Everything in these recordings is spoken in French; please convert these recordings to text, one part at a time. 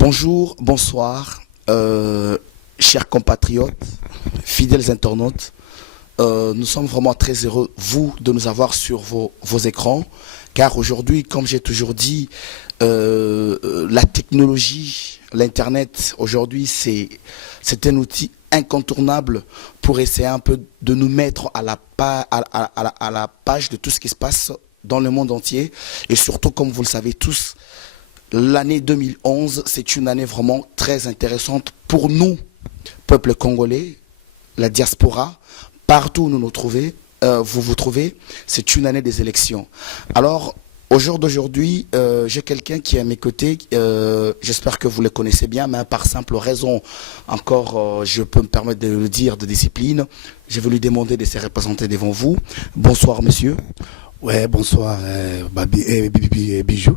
Bonjour, bonsoir, chers compatriotes, fidèles internautes. Nous sommes vraiment très heureux, vous, de nous avoir sur vos écrans, car aujourd'hui, comme j'ai toujours dit, la technologie, l'Internet, aujourd'hui, c'est un outil incontournable pour essayer un peu de nous mettre à la page de tout ce qui se passe dans le monde entier. Et surtout, comme vous le savez tous, l'année 2011, c'est une année vraiment très intéressante pour nous, peuple congolais, la diaspora, partout où vous vous trouvez, c'est une année des élections. Alors, au jour d'aujourd'hui, j'ai quelqu'un qui est à mes côtés, j'espère que vous le connaissez bien, mais par simple raison, encore, je peux me permettre de le dire, de discipline, je vais lui demander de se représenter devant vous. Bonsoir, monsieur. Ouais, bonsoir, Bijou.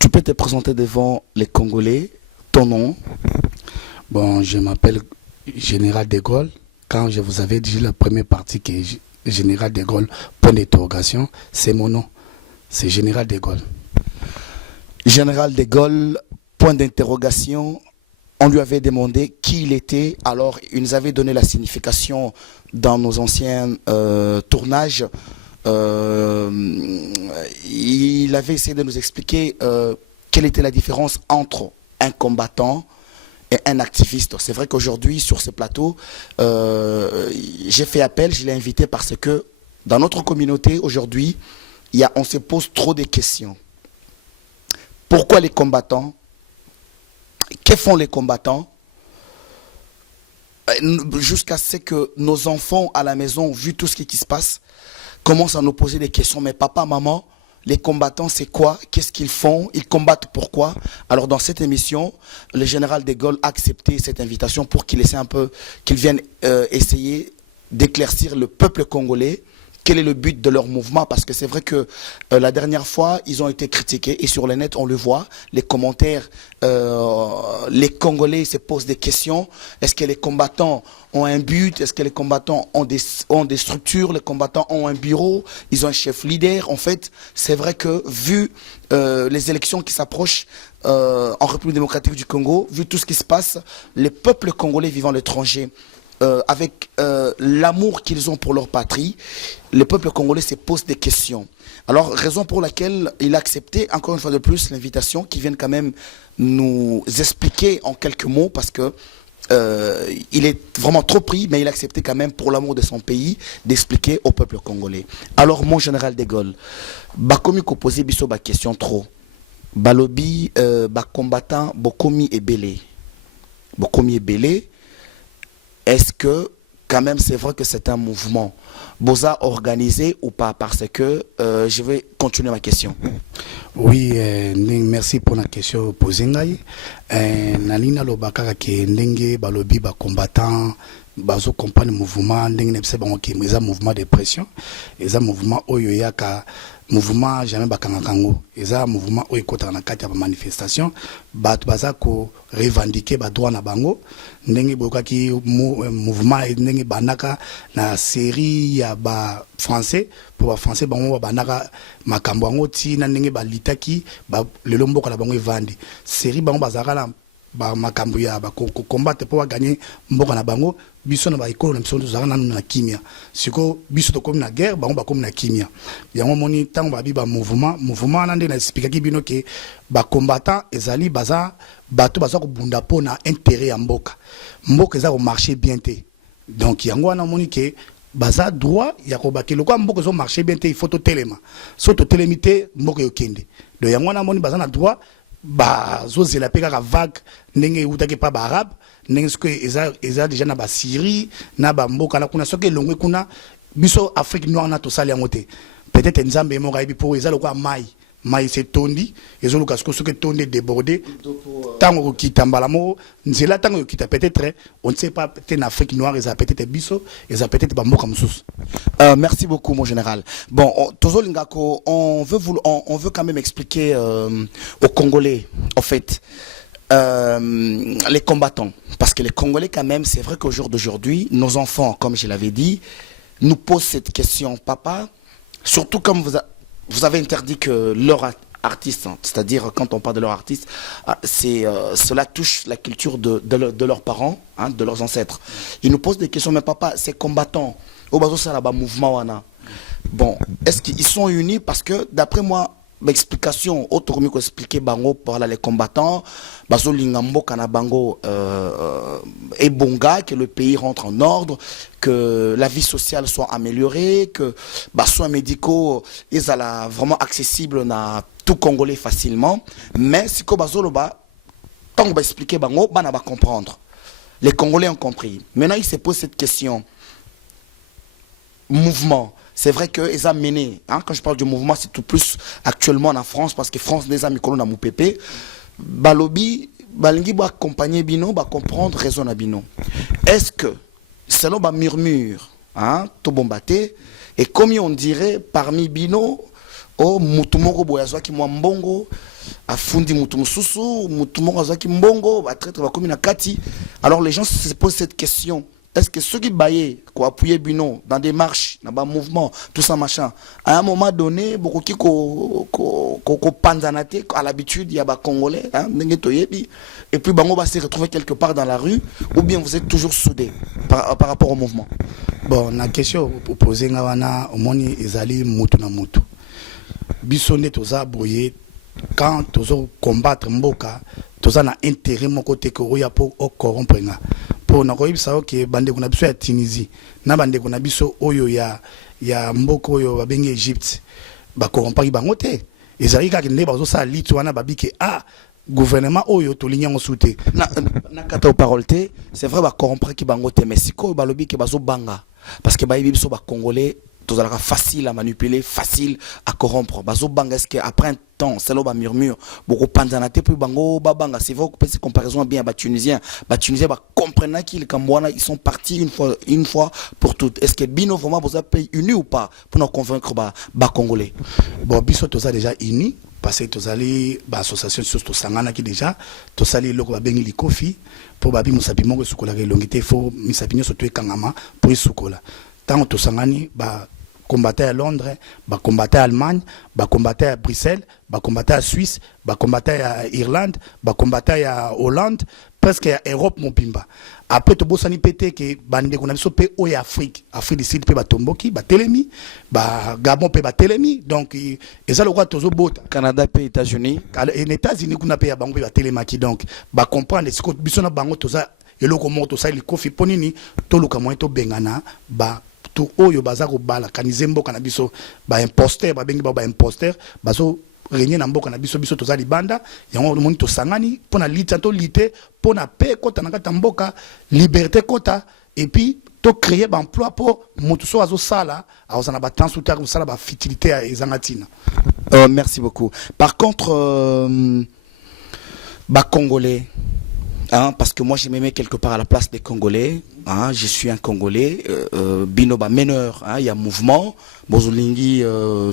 Tu peux te présenter devant les Congolais, ton nom? Bon, je m'appelle Général de Gaulle. Quand je vous avais dit la première partie qui est Général de Gaulle, point d'interrogation, c'est mon nom. C'est Général de Gaulle. Général de Gaulle, point d'interrogation. On lui avait demandé qui il était. Alors, il nous avait donné la signification dans nos anciens tournages. Il avait essayé de nous expliquer quelle était la différence entre un combattant et un activiste. C'est vrai qu'aujourd'hui, sur ce plateau, j'ai fait appel, je l'ai invité parce que dans notre communauté, aujourd'hui, on se pose trop de questions. Pourquoi les combattants? Que font les combattants? Jusqu'à ce que nos enfants à la maison, vu tout ce qui se passe, commencent à nous poser des questions. Mais papa, maman, les combattants, c'est quoi? Qu'est-ce qu'ils font? Ils combattent pourquoi? Alors dans cette émission, le général de Gaulle a accepté cette invitation pour qu'il vienne essayer d'éclaircir le peuple congolais. Quel est le but de leur mouvement? Parce que c'est vrai que la dernière fois, ils ont été critiqués et sur le net, on le voit, les commentaires, les Congolais se posent des questions. Est-ce que les combattants ont un but? Est-ce que les combattants ont des structures? Les combattants ont un bureau? Ils ont un chef leader? En fait, c'est vrai que vu les élections qui s'approchent en République démocratique du Congo, vu tout ce qui se passe, les peuples congolais vivant à l'étranger, avec l'amour qu'ils ont pour leur patrie, le peuple congolais se pose des questions. Alors, raison pour laquelle il a accepté, encore une fois de plus, l'invitation, qui vienne quand même nous expliquer en quelques mots, parce que il est vraiment trop pris, mais il a accepté quand même, pour l'amour de son pays, d'expliquer au peuple congolais. Alors, mon général de Gaulle, bakomi ko poser biso ba question trop. Balobi, ba combattant, bokomi et belé. Bokomi et belé. Est-ce que, quand même, c'est vrai que c'est un mouvement Boza organisé ou pas? Parce que je vais continuer ma question. Oui, merci pour la question posée. Nalina lobaka ke ndenge balobi ba combattant bazo comprendre mouvement ndenge nepse bango ke eza mouvement de pression, eza mouvement oyo yaka mouvement jamais bakanga kango, eza mouvement oyo kota na kati ya manifestation bato baza ko revendiquer ba droit na bango ndenge bokaki mouvement ndenge banaka na série ya ba français pour ba français bango banaka makambo yango ti na ndenge ba litaki ba lelo mboka na bango evandi série bango bazaka la ba makambo ya ba combattre pour gagner mboka na bango biso na ba école na biso tozaka nanu na kimia siko biso to comme na guerre bango ba comme na kimia yango moni tango ba bi ba mouvement na ndenge na expliquer bino ke ba combattant ezali baza bato baza ko bunda po na intérêt ya mboka eza ko marcher bien te donc yango na moni ke baza droit ya ko bakelo kwa mboka zo marcher bien te il faut to telema so to telemité mboka yo kende donc yango na moni baza na droit bazozela pe kaka vague ndenge eutaki pa baarabe ndenge soki eza déjà na basyrie na bamboka na kuna soki elongwe kuna biso afrique noire na tosali yango te peut-être nzambe moko ayebi po eza lokwa mai se tondi ezoluka soki tondi débordé tango kokita mbala moko nzela tango yokita peut-être on ne sait pas peut-être en Afrique noire eza peut-être biso eza peut-être bamboka mosusu. Merci beaucoup mon général. Bon, Tozo Lingako, on veut quand même expliquer aux Congolais en fait les combattants, parce que les Congolais quand même, c'est vrai qu'au jour d'aujourd'hui, nos enfants, comme je l'avais dit, nous posent cette question, papa, surtout comme vous avez interdit que leur artistes, hein. C'est-à-dire quand on parle de leurs artistes, cela touche la culture de leurs parents, hein, de leurs ancêtres. Ils nous posent des questions, mais papa, ces combattants, au bateau ça là-bas, mouvement wana. Bon, est-ce qu'ils sont unis? Parce que d'après moi, l'explication autre que expliquer bango par là les combattants baso lingambo kana bango et bonga, que le pays rentre en ordre, que la vie sociale soit améliorée, que soins médicaux ils sont vraiment accessibles na tout Congolais facilement. Mais si ko baso loba tant on va expliquer bango bana va comprendre, les Congolais ont compris. Maintenant il se pose cette question, mouvement. C'est vrai qu'ils ont mené, hein, quand je parle du mouvement, c'est tout plus actuellement en France, parce que France, les amis, colons, mon pépé, balobi, balingi, va accompagner Bino, va comprendre, raison à Bino. Est-ce que, selon ma murmure, hein, tout bombaté, et comme on dirait, parmi Bino, oh, mutumoro boyazo ki mwambongo, afundi mutumususu, mutumoro azaki mbongo, atraitre va comme kati. Alors les gens se posent cette question. Est-ce que ceux qui baillaient, qui appuyaient Bino dans des marches, dans des mouvements, tout ça machin, à un moment donné, beaucoup qui panzanate, à l'habitude, il y a des Congolais, hein, et puis Bango va se retrouver quelque part dans la rue, ou bien vous êtes toujours soudés par rapport au mouvement? Bon, la question posée, au moni ezali mutu na mutu. Bisonne toza boye, quand tozo combattre mboka, toza na intérêt mon côté que oya pour corrompre nga. Pour na koyebisa que bande kuna biso ya Tunisie, na bande kuna biso oyo ya mboko oyo babengi Egypte, ba corrompre bango te. Ezali ka kende bazo sa litu wana babike gouvernement oyo to linya ngosuté. Na kata parole te, c'est vrai ba corrompre ki bango te, mais siko balobi ke bazo banga parce que ba yebi biso ba congolais tout à facile à manipuler, facile à corrompre. Bazo banga est-ce qu'après un temps, c'est là bas murmure, beaucoup panzanate puis bango babanga. C'est vrai que cette comparaison bien bas tunisien bah comprennent qu'ils Cambouana ils sont partis une fois pour toutes. Est-ce que Bino vraiment vous a payé uni ou pas pour nous convaincre bas congolais? Bon, biso tous déjà unis parce que tous allés bah association sur tout sangana qui déjà tous allés loko ba bengi likofi pour babi musapi mongo sukola ke longité faut musapi surtout kangama pour sukola. Tant tous sangani bah combattait à Londres, bah combattait à Allemagne, bah combattait à Bruxelles, bah combattait à Suisse, bah combattait à Irlande, bah combattait à Hollande, presque à Europe mon pimba. Après tout bosani pété que bande qu'on a besoin pe au Afrique du Sud pe ba tomboki, ba telemi, ba Gabon pe ba telemi, donc et ça le roi tozo bota. Canada pe États-Unis, et États-Unis qu'on a pe bango pe ba telemaki, donc ba comprendre ce que bisona bango toza et le comment to ça il kofi ponini to luka moyen to bengana ba tout oyo baza ko bala kanizembo kana biso ba imposteur ba bengi ba imposteur bazo régner na mboka na biso toza libanda yango moni to sangani pona lita to lité pona paix kota na kata mboka liberté kota et puis to créer ba emploi pour mutu so azo sala azana ba transporteur ko sala ba fertilité à ezangatina. Merci beaucoup. Par contre ba congolais, hein, parce que moi je me mets quelque part à la place des Congolais, hein, je suis un Congolais, Bino ba meneur, hein, il y a mouvement, bozolingi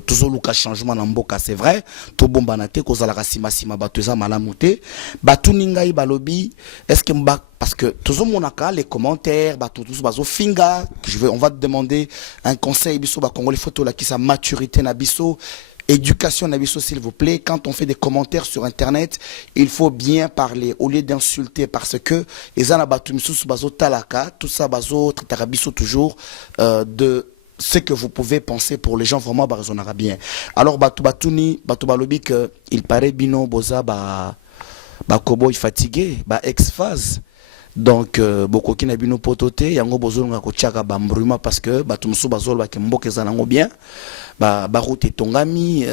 toujours le changement dans mboka c'est vrai, tout bon banate kozala kasima sima batuza malamuté, batuninga balobi, est-ce que parce que toujours monaka les commentaires, tous bazo finga, on va te demander un conseil biso ba Congolais photo là qui sa maturité na biso. Éducation Nabiso s'il vous plaît, quand on fait des commentaires sur internet, il faut bien parler au lieu d'insulter parce que les anabatumisus bazo talaka, tout ça bazo tarabiso toujours de ce que vous pouvez penser pour les gens vraiment barazonara bien. Alors batubatouni batubalobi que il paraît bino boza ba koboy fatigué, ba ex-phase. Donc beaucoup qui n'a bino pototé yango bozo nga ko tchaka bambruma parce que batumusu bazolo ba kemboke zanango bien. Route et tongami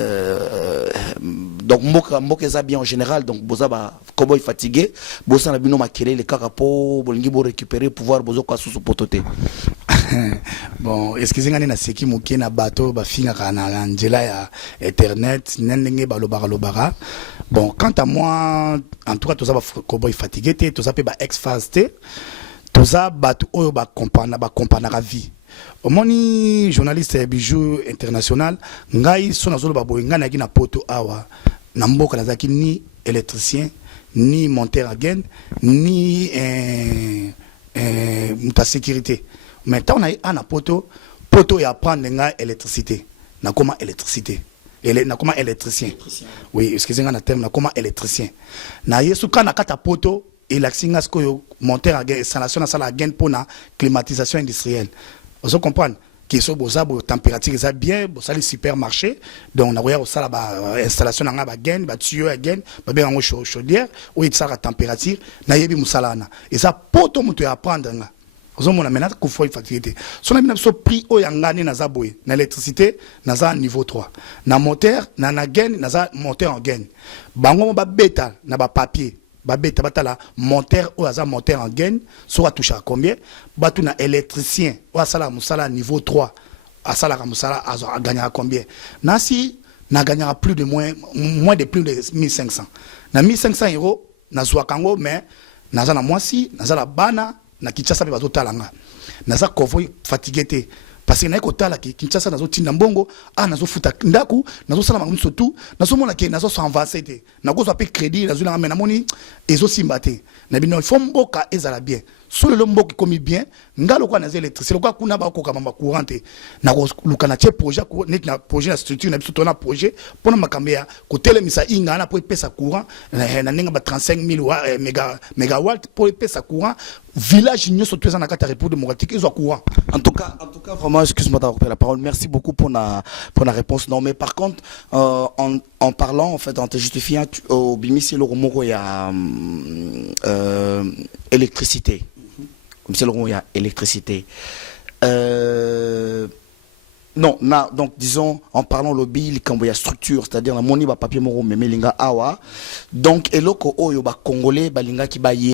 donc mboka bien en général donc boza ba cowboy fatigué boza na bino makele les karapo bolingi bo récupérer pouvoir bozo kwa susu pototé. Bon excusez ngani na seki moké na bateau ba finga kana njela ya internet nendenge balobara. Bon quant à moi en tout cas toza ba cowboy fatigué té toza pe ba ex-phase té toza bateau oyo ba comprendre vie. Omoni journaliste bijou international ngai sona zolo baboy ngana ki na poto awa na mboka nazaki ni électricien ni monteur à gain ni muta sécurité mais tant on a na poto ya prendre nga électricité na koma électricité comment électricien. Oui, excusez-moi le terme, comment électricien. Na yesu kana kata poto et l'axinga sko monter à installation à la gain pour la climatisation industrielle. Vous comprenez qui sont beaux température ça bien, ça les supermarchés. Donc on a au ça la installation na ba gain, ba tuyau à gain, ba bien en chaudière où il ça la température na yebi musalana. Et ça poto muto ya prendre nga. Vous avez maintenant qu'il faut fatiguer. Si on a un prix au yangani na zaboy, na électricité, na za niveau 3. Na moteur, na gain, na za moteur en gain. Bango ba beta na ba papier. Ba beta batala moteur ou za moteur en gain, soit toucher à combien? Batu na électricien, ou sala musala niveau 3. A sala musala a gagner à combien? Na si na gagnera plus de moins de plus de 1500. Na 1500 euros na zwa kango mais na za na mwasi, na za la bana na Kinshasa pe bazotalanga naza convoy fatigué te parce que na ekotala ki Kinshasa nazo tinda mbongo nazo futa ndaku nazo sala mamuso tout nazo mona ke nazo s'avancer te nazo so pe crédit nazo na mena moni ezo simba te na bino il faut mboka ezala bien solo le mboka komi bien ngalo kwa nazo électricité lokwa kuna ba ko kama courante na ko lukana che projet ko net na projet na structure na biso to na projet pona makambea ko telemisa inga na po pesa courant na ninga ba 35000 mégawatt pour pesa courant village nyoso to na kata République démocratique ils ont courant. En tout cas vraiment excuse-moi d'avoir pris la parole. Merci beaucoup pour la réponse. Non mais par contre en parlant en fait en te justifiant au bimisi le romoro il y a électricité. Comme c'est le rond il y a électricité. Non, donc disons en parlant lobby il y a structure, c'est-à-dire la monnaie va papier moro mais melinga awa. Donc eloko oyo ba congolais balinga ki ba